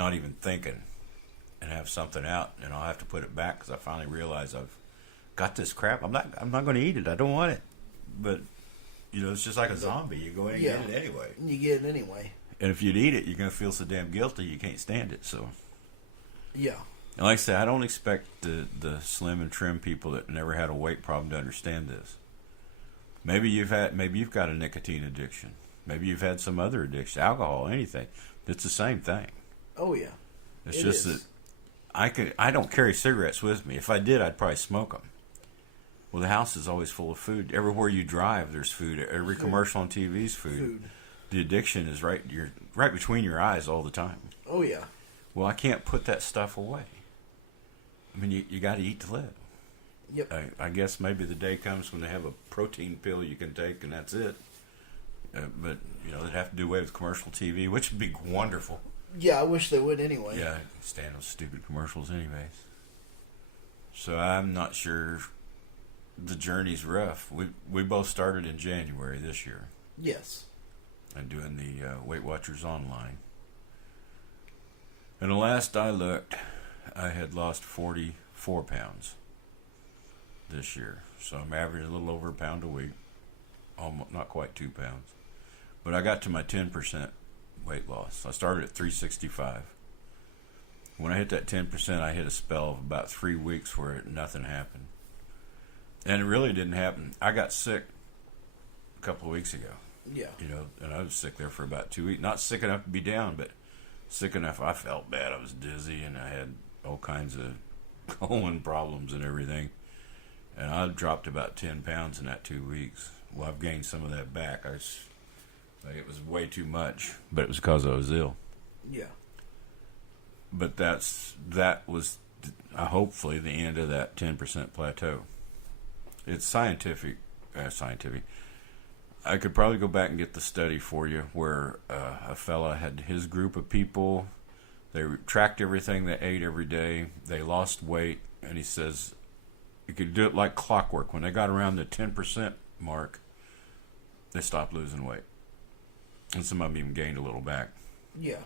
not even thinking and have something out, and I'll have to put it back because I finally realize I've got this crap. I'm not going to eat it. I don't want it. But it's just like a zombie. You go in and get it anyway. You get it anyway. And if you'd eat it, you're going to feel so damn guilty you can't stand it. So yeah. And like I said, I don't expect the slim and trim people that never had a weight problem to understand this. Maybe you've got a nicotine addiction. Maybe you've had some other addiction, alcohol, anything. It's the same thing. Oh yeah. It's just that I don't carry cigarettes with me. If I did, I'd probably smoke them. Well, the house is always full of food. Everywhere you drive, there's food. Every commercial on TV is food. The addiction is right between your eyes all the time. Oh yeah. Well, I can't put that stuff away. I mean, you got to eat to live. Yep. I guess maybe the day comes when they have a protein pill you can take, and that's it. But they'd have to do away with commercial TV, which would be wonderful. Yeah, I wish they would anyway. Yeah, I can't stand those stupid commercials anyways. So I'm not sure. The journey's rough. We both started in January this year. Yes. And doing the Weight Watchers online. And the last I looked, I had lost 44 pounds this year. So I'm averaging a little over a pound a week. Almost, not quite 2 pounds. But I got to my 10% weight loss. I started at 365. When I hit that 10%, I hit a spell of about 3 weeks where nothing happened. And it really didn't happen. I got sick a couple of weeks ago. Yeah. And I was sick there for about 2 weeks. Not sick enough to be down, but sick enough I felt bad. I was dizzy and I had all kinds of colon problems and everything. And I dropped about 10 pounds in that 2 weeks. Well, I've gained some of that back. It was way too much, but it was because I was ill. Yeah. But that was hopefully the end of that 10% plateau. It's scientific. I could probably go back and get the study for you where a fella had his group of people. They tracked everything they ate every day. They lost weight, and he says you could do it like clockwork. When they got around the 10% mark, they stopped losing weight. And some of them even gained a little back. Yeah.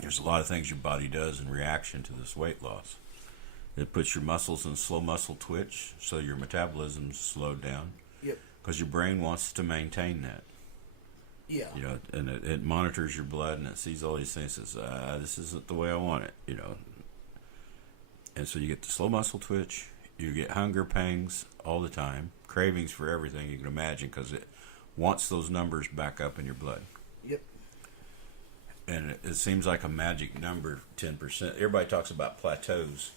There's a lot of things your body does in reaction to this weight loss. It puts your muscles in slow muscle twitch, so your metabolism's slowed down. Yep. Because your brain wants to maintain that. Yeah. And it monitors your blood, and it sees all these things. It says, this isn't the way I want it, And so you get the slow muscle twitch. You get hunger pangs all the time, cravings for everything you can imagine, because it wants those numbers back up in your blood. Yep. And it seems like a magic number, 10%. Everybody talks about plateaus,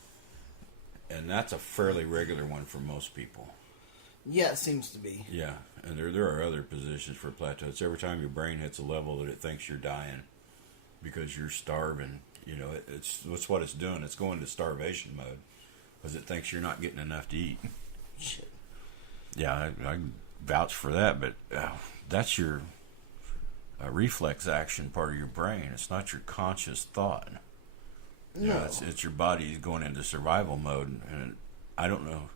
and that's a fairly regular one for most people. Yeah, it seems to be. Yeah, and there are other positions for plateaus. It's every time your brain hits a level that it thinks you're dying because you're starving. It's what it's doing. It's going to starvation mode because it thinks you're not getting enough to eat. Shit. Yeah, I can vouch for that, but that's your reflex action part of your brain. It's not your conscious thought. No. It's your body going into survival mode, and I don't know.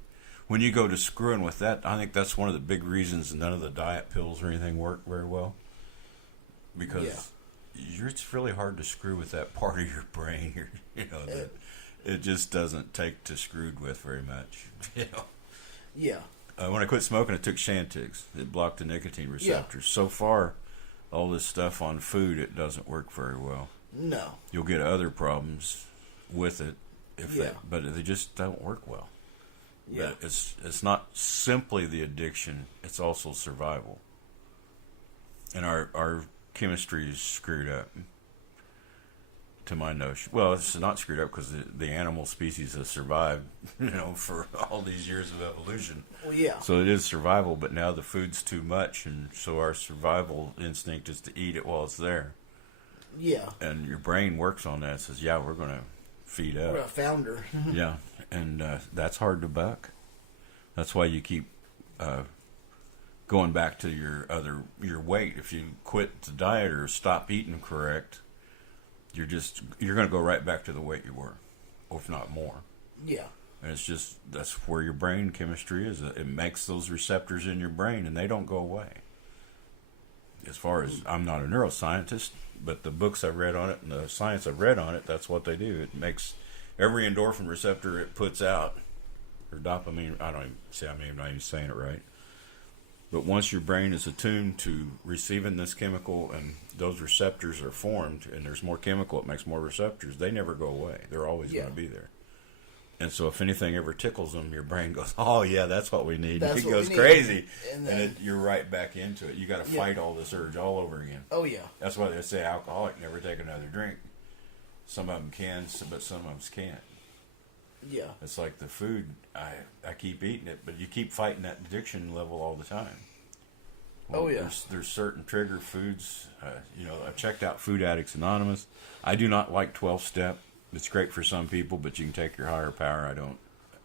When you go to screwing with that, I think that's one of the big reasons none of the diet pills or anything work very well. Because it's really hard to screw with that part of your brain. That it just doesn't take to screwed with very much. Yeah. When I quit smoking, I took Chantix. It blocked the nicotine receptors. So far, all this stuff on food, it doesn't work very well. No. You'll get other problems with it, but they just don't work well. Yeah. But it's not simply the addiction; it's also survival. And our chemistry is screwed up, to my notion. Well, it's not screwed up because the animal species has survived, for all these years of evolution. Well, yeah. So it is survival, but now the food's too much, and so our survival instinct is to eat it while it's there. Yeah. And your brain works on that. It says, yeah, we're going to feed up. We're a founder. Yeah. And that's hard to buck. That's why you keep going back to your weight. If you quit the diet or stop eating correct, you're going to go right back to the weight you were, or if not more. Yeah. And that's where your brain chemistry is. It makes those receptors in your brain, and they don't go away. as far as I'm not a neuroscientist, but the books I've read on it and the science I've read on it, that's what they do. It makes every endorphin receptor it puts out, or dopamine. I don't even see. I'm not even saying it right. But once your brain is attuned to receiving this chemical and those receptors are formed, and there's more chemical, it makes more receptors. They never go away. They're always going to be there. And so if anything ever tickles them, your brain goes, "Oh yeah, that's what we need." It goes crazy, and then you're right back into it. You got to fight all this urge all over again. Oh yeah. That's why they say alcoholic never take another drink. Some of them can, but some of them can't. Yeah. It's like the food. I keep eating it, but you keep fighting that addiction level all the time. Well, oh yeah. There's certain trigger foods. I've checked out Food Addicts Anonymous. I do not like 12-step. It's great for some people, but you can take your higher power. I don't.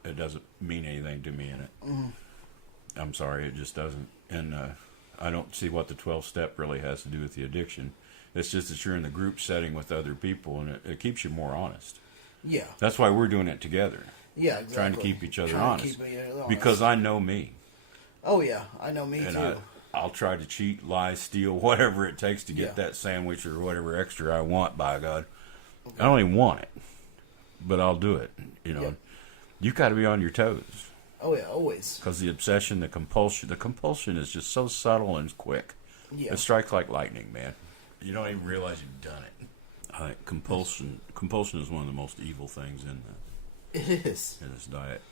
It doesn't mean anything to me in it. Mm. I'm sorry, it just doesn't. And I don't see what the 12-step really has to do with the addiction. It's just that you're in the group setting with other people, and it keeps you more honest. Yeah. That's why we're doing it together. Yeah, exactly. Trying to keep each other honest. Honest. Because I know me. Oh yeah, I know me too. I'll try to cheat, lie, steal, whatever it takes to get that sandwich or whatever extra I want, by God. Okay. I don't even want it, but I'll do it. You've got to be on your toes. Oh yeah, always. Because the obsession, the compulsion is just so subtle and quick. Yeah. It strikes like lightning, man. You don't even realize you've done it. Compulsion is one of the most evil things in this diet.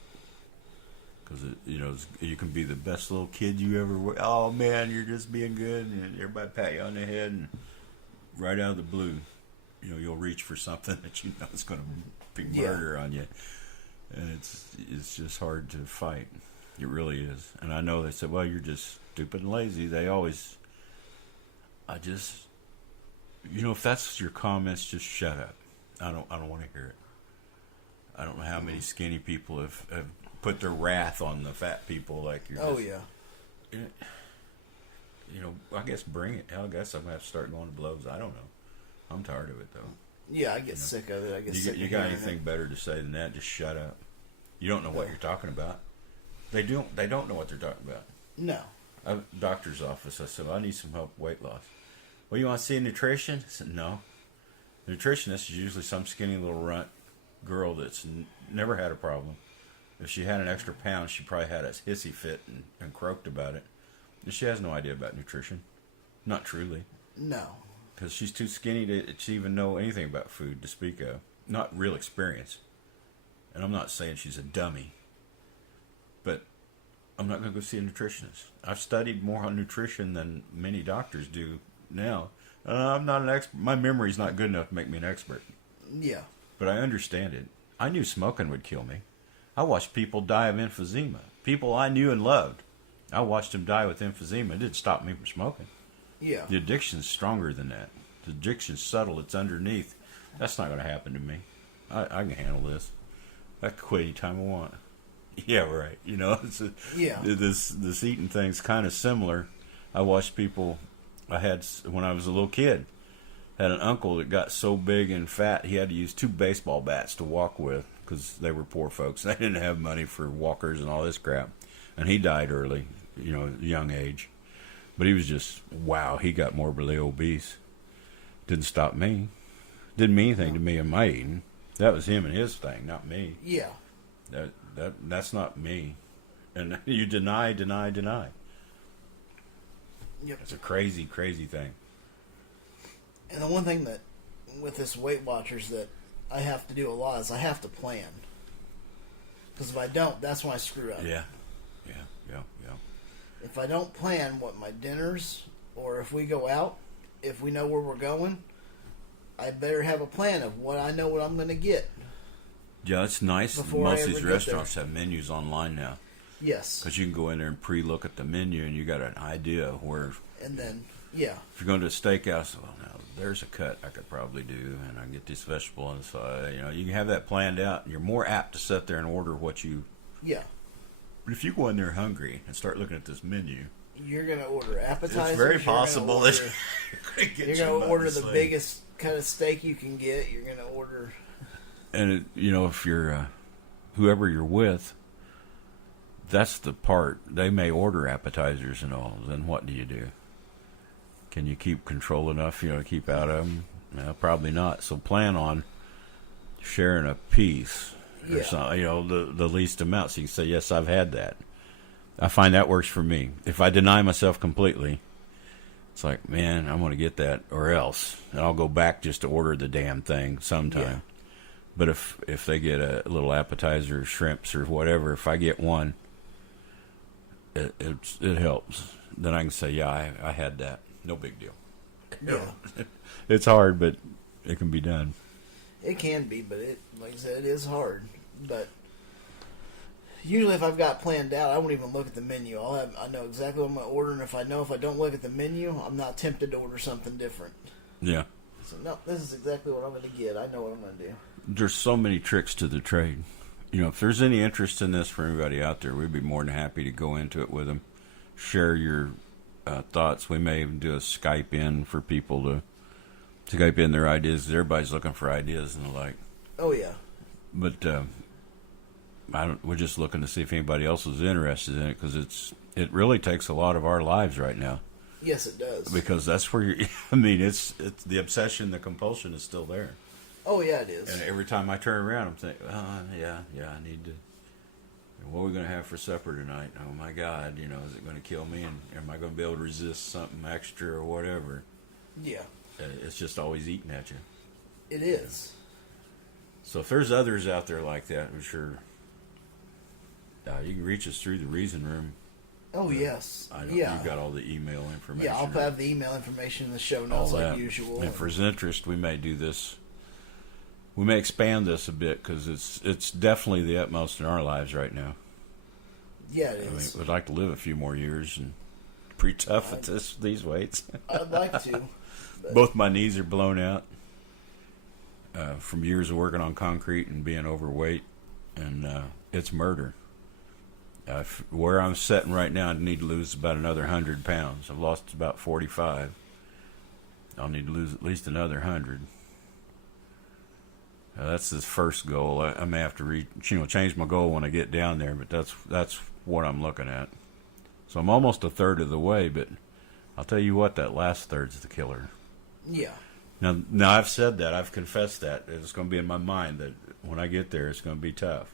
Because you can be the best little kid you ever were. Oh man, you're just being good, and everybody pat you on the head, and right out of the blue, you'll reach for something that you know is going to be murder on you, and it's just hard to fight. It really is. And I know they said, well, you're just stupid and lazy. If that's your comments, just shut up. I don't want to hear it. I don't know how many skinny people have put their wrath on the fat people like you're. Oh yeah. I guess bring it. I guess I'm gonna have to start going to blows. I don't know. I'm tired of it though. Yeah, I get sick of it. You got anything better to say than that? Just shut up. You don't know what you're talking about. They don't know what they're talking about. No. Doctor's office. I said, I need some help with weight loss. Well, you want to see a nutrition? I said, no. The nutritionist is usually some skinny little runt girl that's never had a problem. If she had an extra pound, she probably had a hissy fit and croaked about it. And she has no idea about nutrition. Not truly. No. Because she's too skinny to even know anything about food to speak of. Not real experience. And I'm not saying she's a dummy. But I'm not going to go see a nutritionist. I've studied more on nutrition than many doctors do now. I'm not an expert. My memory's not good enough to make me an expert. Yeah. But I understand it. I knew smoking would kill me. I watched people die of emphysema. People I knew and loved. I watched them die with emphysema. It didn't stop me from smoking. Yeah. The addiction's stronger than that. The addiction's subtle. It's underneath. That's not going to happen to me. I can handle this. I can quit anytime I want. Yeah, right. This eating thing's kind of similar. I watched people. I had, when I was a little kid, had an uncle that got so big and fat he had to use 2 baseball bats to walk with because they were poor folks. They didn't have money for walkers and all this crap. And he died early, young age. But he was just, wow, he got morbidly obese. Didn't stop me. Didn't mean anything to me in my eating. That was him and his thing, not me. Yeah. That's not me. And you deny. Yep. It's a crazy, crazy thing. And the one thing that, with this Weight Watchers, that I have to do a lot is I have to plan. Because if I don't, that's when I screw up. Yeah. If I don't plan what my dinners, or if we go out, if we know where we're going, I better have a plan of what I'm going to get. Yeah, it's nice. Most of these restaurants have menus online now. Yes. Because you can go in there and pre-look at the menu, and you got an idea of where. And then, yeah. If you're going to a steakhouse, well, now there's a cut I could probably do, and I can get this vegetable on the side. You can have that planned out, and you're more apt to sit there and order what you. Yeah. But if you go in there hungry and start looking at this menu, you're going to order appetizers. It's very possible that you're going to order the biggest cut of steak you can get. You're going to order. And if you're whoever you're with, that's the part. They may order appetizers and all. Then what do? Can you keep control enough, to keep out of them? No, probably not. So plan on sharing a piece or something, the least amount. So you can say, yes, I've had that. I find that works for me. If I deny myself completely, it's like, man, I'm going to get that or else. And I'll go back just to order the damn thing sometime. Yeah. But if they get a little appetizer, shrimps or whatever, if I get one, it helps. Then I can say, yeah, I had that. No big deal. Yeah. It's hard, but it can be done. It can be, but like I said, it is hard. But usually, if I've got planned out, I won't even look at the menu. I know exactly what I'm going to order, and if I don't look at the menu, I'm not tempted to order something different. Yeah. So no, this is exactly what I'm going to get. I know what I'm going to do. There's so many tricks to the trade. If there's any interest in this for anybody out there, we'd be more than happy to go into it with them. Share your thoughts. We may even do a Skype in for people to Skype in their ideas. 'Cause everybody's looking for ideas and the like. Oh yeah. But we're just looking to see if anybody else is interested in it, because it really takes a lot of our lives right now. Yes, it does. Because that's where it's the obsession, the compulsion is still there. Oh yeah, it is. And every time I turn around, I'm thinking, yeah, I need to. What are we going to have for supper tonight? Oh my God, is it going to kill me? And am I going to be able to resist something extra or whatever? Yeah. It's just always eating at you. It is. So if there's others out there like that, I'm sure you can reach us through the Reason Room. Oh yes. I know yeah. you've got all the email information. Yeah, I'll have the email information in the show notes like usual. And if there's interest, we may do this. We may expand this a bit, because it's definitely the utmost in our lives right now. Yeah, it is. We'd like to live a few more years, and pretty tough at these weights. I'd like to. Both my knees are blown out from years of working on concrete and being overweight, and it's murder. Where I'm sitting right now, I need to lose about another 100 pounds. I've lost about 45. I'll need to lose at least another 100. That's the first goal. I may have to change my goal when I get down there, but that's what I'm looking at. So I'm almost a third of the way, but I'll tell you what, that last third's the killer. Yeah. Now I've said that. I've confessed that. It's going to be in my mind that when I get there, it's going to be tough.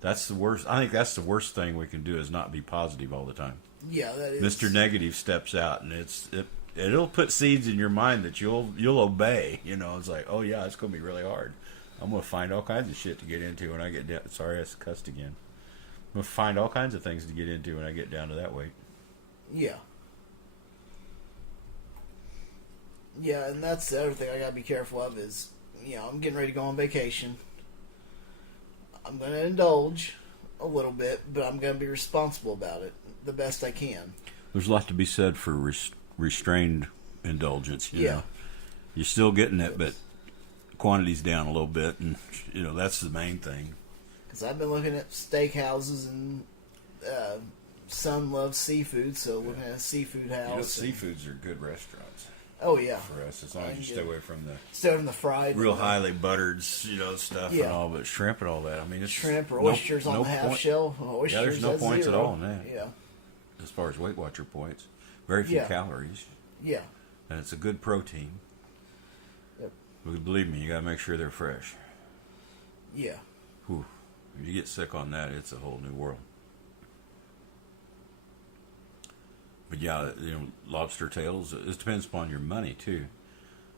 That's the worst. I think that's the worst thing we can do, is not be positive all the time. Yeah, that is. Mr. Negative steps out, and it'll put seeds in your mind that you'll obey. It's like, oh yeah, it's going to be really hard. I'm going to find all kinds of shit to get into when I get down. Sorry, I cussed again. I'm going to find all kinds of things to get into when I get down to that weight. Yeah. Yeah, and that's the other thing I got to be careful of is, I'm getting ready to go on vacation. I'm going to indulge a little bit, but I'm going to be responsible about it the best I can. There's a lot to be said for restrained indulgence. You know? You're still getting it, but quantity's down a little bit, and that's the main thing. Because I've been looking at steakhouses, and son loves seafood, so looking at a seafood house. Seafoods are good restaurants. Oh yeah, for us, as long as you stay away from the fried, real highly buttered, stuff and all. But shrimp and all that, I mean, it's shrimp or oysters on the half shell. Oysters, there's no points 0. at all in that. Yeah, as far as Weight Watcher points, very few calories. Yeah, and it's a good protein. Yep. But believe me, you got to make sure they're fresh. Yeah. Whew. If you get sick on that, it's a whole new world. But yeah, lobster tails, it depends upon your money too.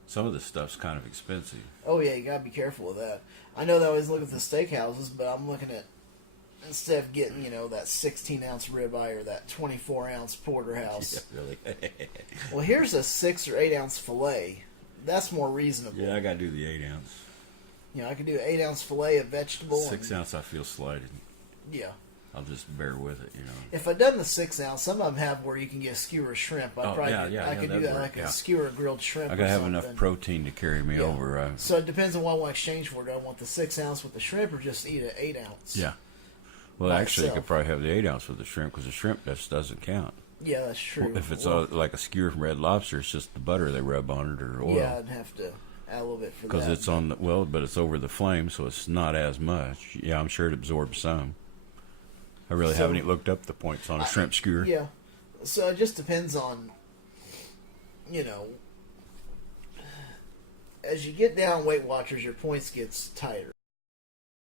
Some of this stuff's kind of expensive. Oh yeah, you gotta be careful with that. I know that I always look at the steakhouses, but I'm looking at, instead of getting, that 16-ounce ribeye or that 24-ounce porterhouse. Yeah, really? Well, here's a 6 or 8-ounce filet. That's more reasonable. Yeah, I gotta do the 8-ounce. I could do an 8-ounce filet of vegetable. 6-ounce, I feel slighted. Yeah. I'll just bear with it, If I'd done the 6-ounce, some of them have where you can get a skewer shrimp. I could do that, work, a skewer grilled shrimp. I gotta have enough protein to carry me over. So it depends on what I want to exchange for. Do I want the 6-ounce with the shrimp, or just eat an 8-ounce? Yeah. Well, actually, you could probably have the 8-ounce with the shrimp, because the shrimp just doesn't count. Yeah, that's true. If it's like a skewer from Red Lobster, it's just the butter they rub on it, or oil. Yeah, I'd have to add a little bit for that. Because it's but it's over the flame, so it's not as much. Yeah, I'm sure it absorbs some. I really haven't looked up the points on a shrimp skewer. Yeah. So it just depends on, you know, as you get down Weight Watchers, your points gets tighter.